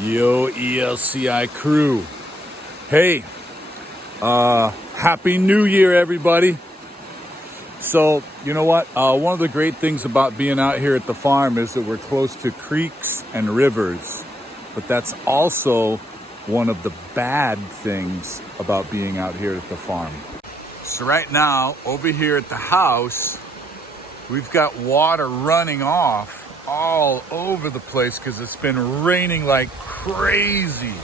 Yo, ELCI crew. Hey, Happy New Year, everybody. So, you know what? One of the great things about being out here at the farm is that we're close to creeks and rivers. But that's also one of the bad things about being out here at the farm. So right now, over here at the house, we've got water running off all over the place because it's been raining like crazy.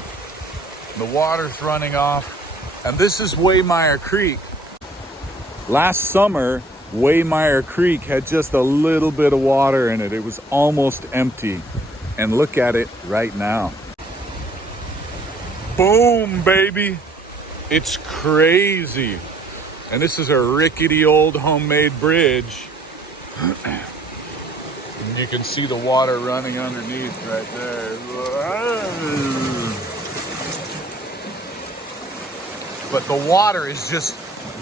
The water's running off, and this is Waymire Creek. Last summer, Waymire Creek had just a little bit of water in it. It was almost empty. And look at it right now. Boom, baby. It's crazy. And this is a rickety old homemade bridge. And you can see the water running underneath right there. But the water is just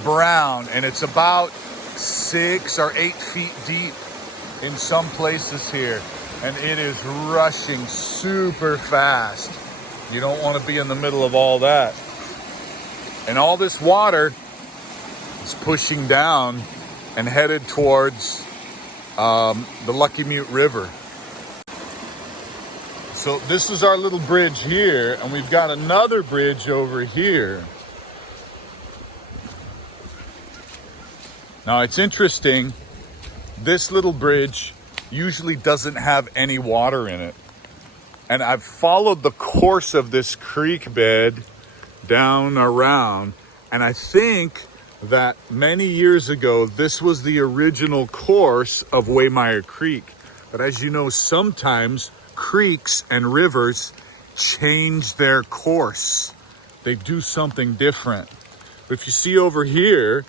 brown, and it's about 6 or 8 feet deep in some places here. And it is rushing super fast. You don't want to be in the middle of all that. And all this water is pushing down and headed towards the Lucky Mute River. So this is our little bridge here, and we've got another bridge over here. Now it's interesting, this little bridge usually doesn't have any water in it. And I've followed the course of this creek bed down around, and I think that many years ago, this was the original course of Waymire Creek. But as you know, sometimes creeks and rivers change their course. They do something different. But if you see over here,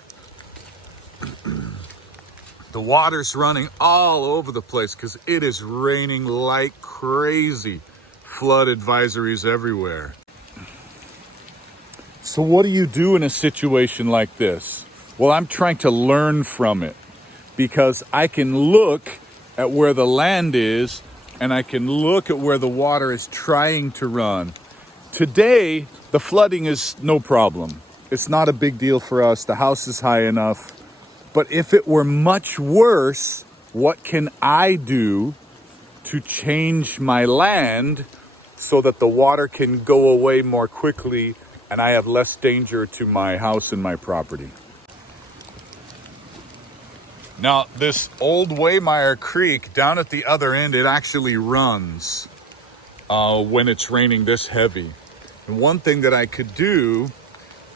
the water's running all over the place because it is raining like crazy. Flood advisories everywhere. So what do you do in a situation like this? Well, I'm trying to learn from it because I can look at where the land is and I can look at where the water is trying to run. Today, the flooding is no problem. It's not a big deal for us. The house is high enough. But if it were much worse, what can I do to change my land so that the water can go away more quickly and I have less danger to my house and my property? Now, this old Waymire Creek down at the other end, it actually runs when it's raining this heavy. And one thing that I could do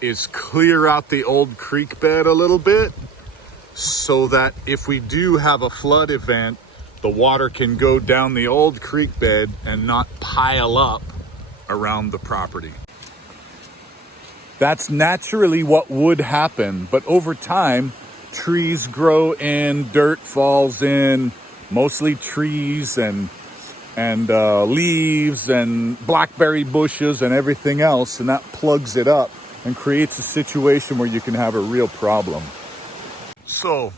is clear out the old creek bed a little bit so that if we do have a flood event, the water can go down the old creek bed and not pile up around the property. That's naturally what would happen, but over time, trees grow in, dirt falls in, mostly trees and leaves and blackberry bushes and everything else, and that plugs it up and creates a situation where you can have a real problem. So,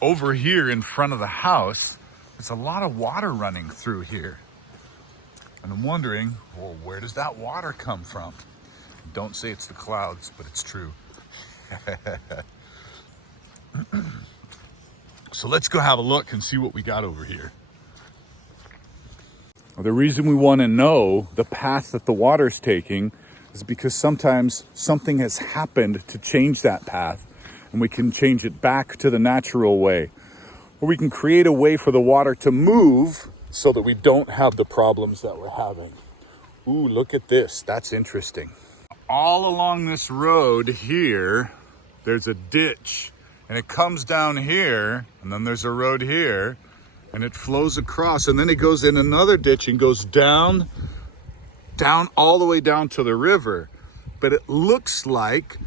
over here in front of the house, there's a lot of water running through here. And I'm wondering, well, where does that water come from? Don't say it's the clouds, but it's true. So let's go have a look and see what we got over here. The reason we want to know the path that the water's taking is because sometimes something has happened to change that path, and we can change it back to the natural way. Or we can create a way for the water to move so that we don't have the problems that we're having. Ooh, look at this. That's interesting. All along this road here, there's a ditch, and it comes down here, and then there's a road here, and it flows across, and then it goes in another ditch and goes down all the way down to the river. But it looks like,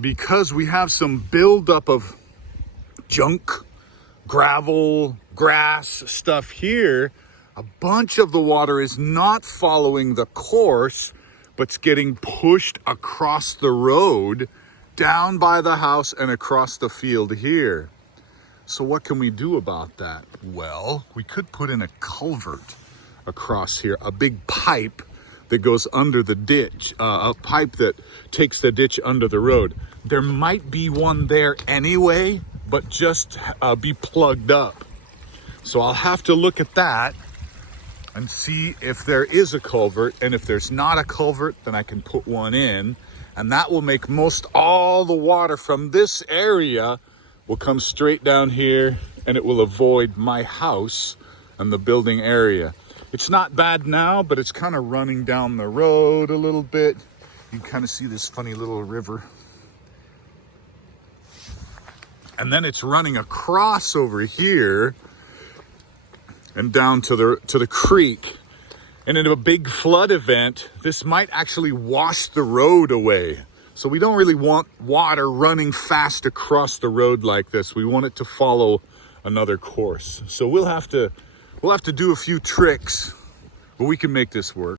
because we have some buildup of junk, gravel, grass, stuff here, a bunch of the water is not following the course, but it's getting pushed across the road, down by the house and across the field here. So what can we do about that? Well, we could put in a culvert across here, a big pipe that goes under the ditch, a pipe that takes the ditch under the road. There might be one there anyway, but just be plugged up. So I'll have to look at that and see if there is a culvert, and if there's not a culvert, then I can put one in, and that will make most all the water from this area will come straight down here, and it will avoid my house and the building area. It's not bad now, but it's kind of running down the road a little bit. You can kind of see this funny little river. And then it's running across over here and down to the creek. And in a big flood event, this might actually wash the road away. So we don't really want water running fast across the road like this. We want it to follow another course. So we'll have to do a few tricks, but we can make this work.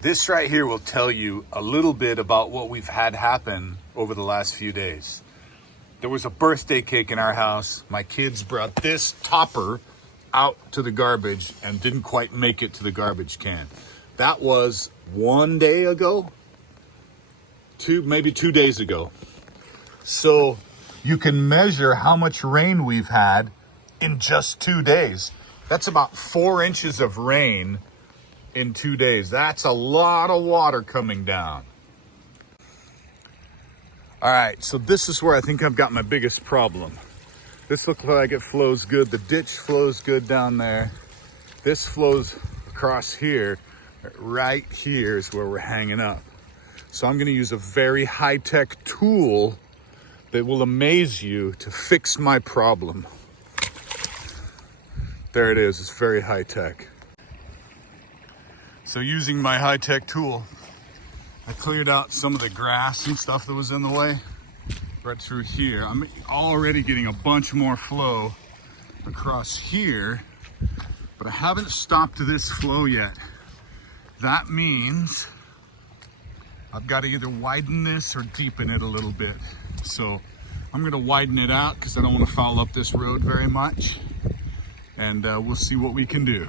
This right here will tell you a little bit about what we've had happen over the last few days. There was a birthday cake in our house. My kids brought this topper out to the garbage and didn't quite make it to the garbage can. That was 1 day ago, maybe 2 days ago. So you can measure how much rain we've had in just 2 days. That's about 4 inches of rain in 2 days. That's a lot of water coming down. All right, so this is where I think I've got my biggest problem. This looks like it flows good. The ditch flows good down there. This flows across here. Right here is where we're hanging up. So I'm gonna use a very high-tech tool that will amaze you to fix my problem. There it is, it's very high tech. So using my high tech tool, I cleared out some of the grass and stuff that was in the way right through here. I'm already getting a bunch more flow across here, but I haven't stopped this flow yet. That means I've got to either widen this or deepen it a little bit. So I'm gonna widen it out because I don't want to foul up this road very much. And we'll see what we can do.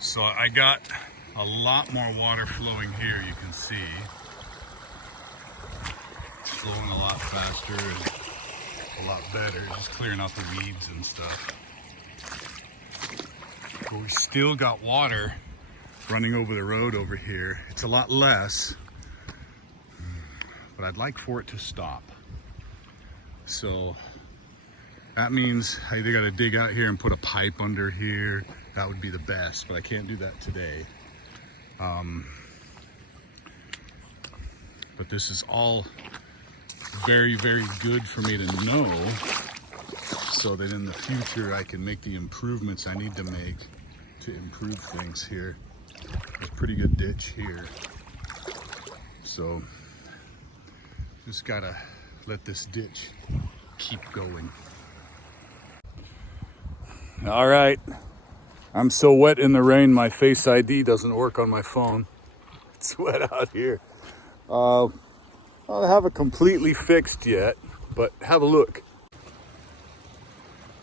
So I got a lot more water flowing here, you can see. It's flowing a lot faster and a lot better, just clearing out the weeds and stuff. But we still got water running over the road over here. It's a lot less, but I'd like for it to stop. So that means I either got to dig out here and put a pipe under here. That would be the best, but I can't do that today. But this is all very, very good for me to know, so that in the future I can make the improvements I need to make to improve things here. There's a pretty good ditch here. So just gotta let this ditch keep going. All right, I'm so wet in the rain, my Face ID doesn't work on my phone. It's wet out here. I don't have it completely fixed yet, but have a look.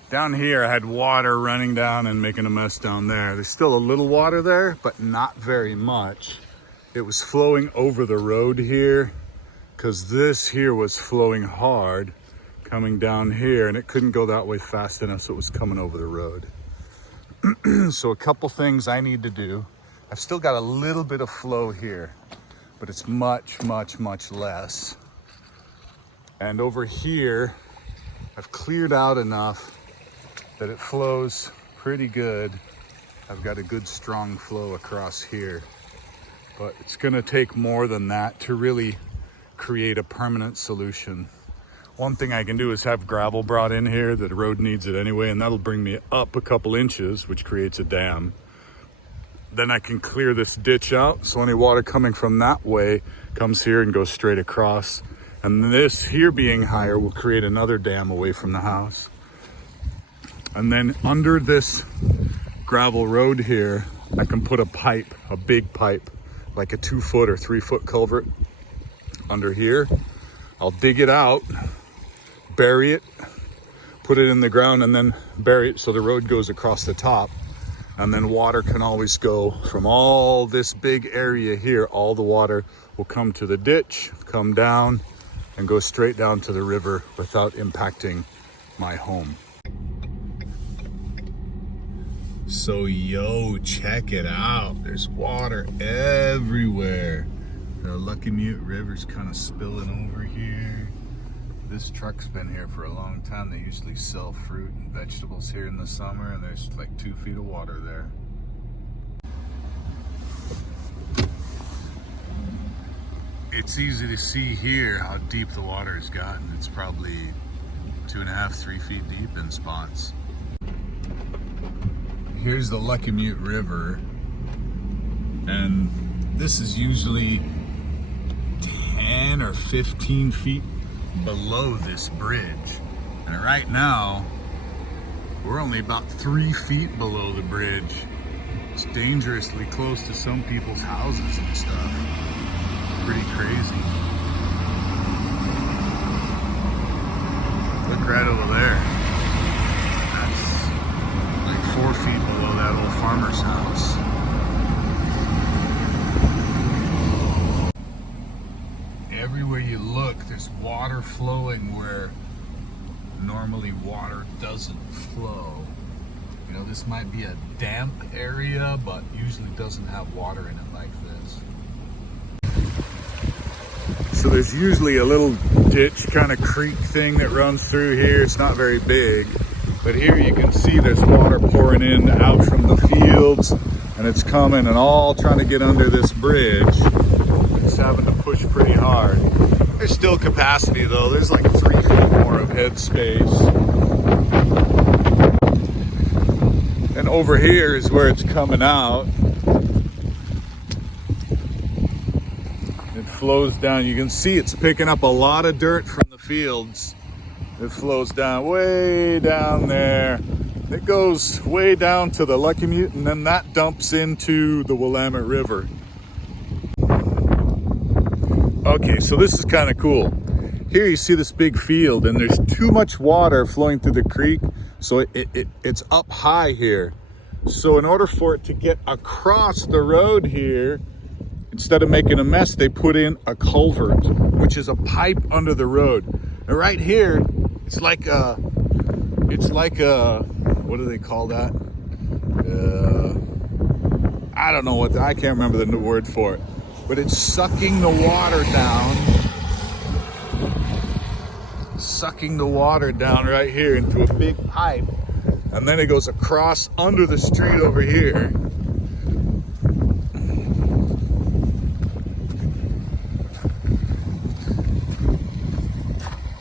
Down here, I had water running down and making a mess down there. There's still a little water there, but not very much. It was flowing over the road here because this here was flowing hard coming down here, and it couldn't go that way fast enough, so it was coming over the road. So a couple things I need to do. I've still got a little bit of flow here, but it's much, much, much less. And over here, I've cleared out enough that it flows pretty good. I've got a good strong flow across here, but it's gonna take more than that to really create a permanent solution. One thing I can do is have gravel brought in here. The road needs it anyway, and that'll bring me up a couple inches, which creates a dam. Then I can clear this ditch out, so any water coming from that way comes here and goes straight across. And this here being higher will create another dam away from the house. And then under this gravel road here, I can put a pipe, a big pipe, like a 2-foot or 3-foot culvert under here. I'll dig it out, bury it, put it in the ground, and then bury it so the road goes across the top. And then water can always go from all this big area here. All the water will come to the ditch, come down, and go straight down to the river without impacting my home. So yo, check it out. There's water everywhere. The Lucky Mute River's kind of spilling over here. This truck's been here for a long time. They usually sell fruit and vegetables here in the summer, and there's like 2 feet of water there. It's easy to see here how deep the water has gotten. It's probably 2.5, 3 feet deep in spots. Here's the Lucky Mute River, and this is usually 10 or 15 feet below this bridge. And right now, we're only about 3 feet below the bridge. It's dangerously close to some people's houses and stuff. Pretty crazy. Look right over there. That's like 4 feet below that old farmer's house. Everywhere you look, there's water flowing where normally water doesn't flow. You know, this might be a damp area, but usually doesn't have water in it like this. So there's usually a little ditch, kind of creek thing that runs through here. It's not very big, but here you can see there's water pouring in out from the fields, and it's coming and all trying to get under this bridge. It's having to push pretty hard. There's still capacity though. There's like 3 feet more of head space. And over here is where it's coming out. It flows down. You can see it's picking up a lot of dirt from the fields. It flows down way down there. It goes way down to the Lucky Mute, and then that dumps into the Willamette River. Okay, so this is kind of cool. Here you see this big field, and there's too much water flowing through the creek, so it's up high here. So in order for it to get across the road here, instead of making a mess, they put in a culvert, which is a pipe under the road. And right here, it's like a, what do they call that? I don't know I can't remember the new word for it. But it's sucking the water down. Sucking the water down right here into a big pipe. And then it goes across under the street over here.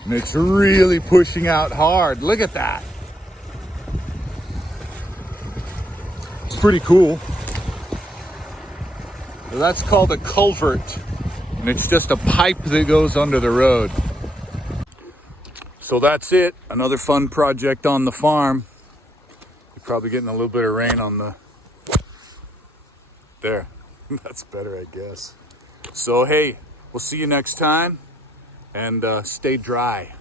And it's really pushing out hard. Look at that. It's pretty cool. So that's called a culvert, and it's just a pipe that goes under the road. So that's it. Another fun project on the farm. You're probably getting a little bit of rain on the... There. That's better, I guess. So hey, we'll see you next time, and stay dry.